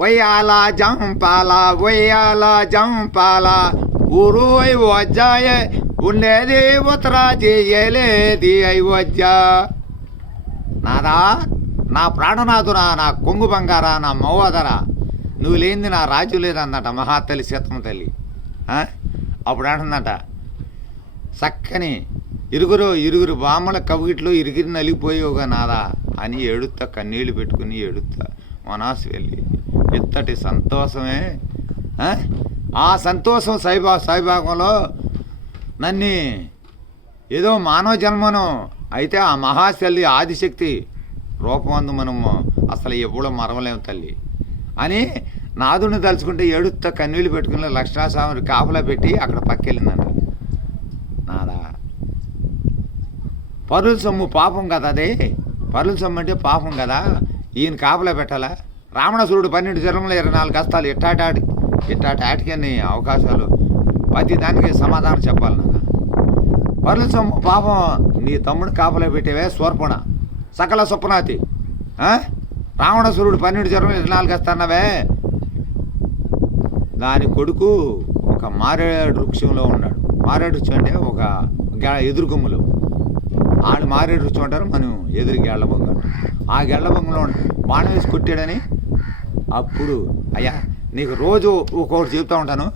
వయ్యాల జంపాల వయ్యాల జంపాల ఊరు వచ్చాయే ఉండేది ఉత్తరా చేయలేది అయ్యొచ్చా. నాదా నా ప్రాణనాథురా, నా కొంగు బంగారా, నా మవ్వదరా, నువ్వు లేనిది నా రాజు లేదన్నట మహాతల్లి సీతమ్మ తల్లి. అప్పుడు అంటుందట, చక్కని ఇరుగురు బామ్మల కవిగిట్లో ఇరిగిరి నలిగిపోయేవుగా నాదా అని ఏడుస్తా, కన్నీళ్ళు పెట్టుకుని ఏడుస్తా వనాసి వెళ్ళి. ఇంతటి సంతోషమే, ఆ సంతోషం సాయిబాగంలో నన్ను ఏదో మానవ జన్మను అయితే ఆ మహాశల్లి ఆదిశక్తి రూపమందు మనము అసలు ఎప్పుడో మరవలేము తల్లి అని నాదుని తలుచుకుంటే ఏడుస్తా కన్నీళ్ళు పెట్టుకుని లక్ష్మణస్వామి కాపలా పెట్టి అక్కడ పక్కెళ్ళిందంట. నాదా పరుల సొమ్ము పాపం కదా, అదే పరుల సొమ్ము అంటే పాపం కదా, ఈయన కాపలా పెట్టాలా? రావణాసురుడు 12 జన్మలు 24 కష్టాలు ఇట్టాటి ఆటికని అవకాశాలు ప్రతి దానికి సమాధానం చెప్పాలి. నాన్న పరుల సొమ్ము పాపం నీ తమ్ముడు కాపలా పెట్టేవే శూర్పణ సకల స్వప్నాతి. రావణాసురుడు 12 జన్మలు 24 కస్తాన్నవే, దాని కొడుకు ఒక మారేడు వృక్షంలో ఉన్నాడు. మారేడు వృక్షం అంటే ఒక ఎదురుకొమ్ములు, వాళ్ళు మారేడు వృక్షం అంటారు, మనం ఎదురు గెళ్ళబొంగ. ఆ గెళ్ళబొంగలో బాణ వేసి కొట్టాడని అప్పుడు అయ్యా నీకు రోజు ఒక్కొక్కటి చెబుతూ ఉంటాను,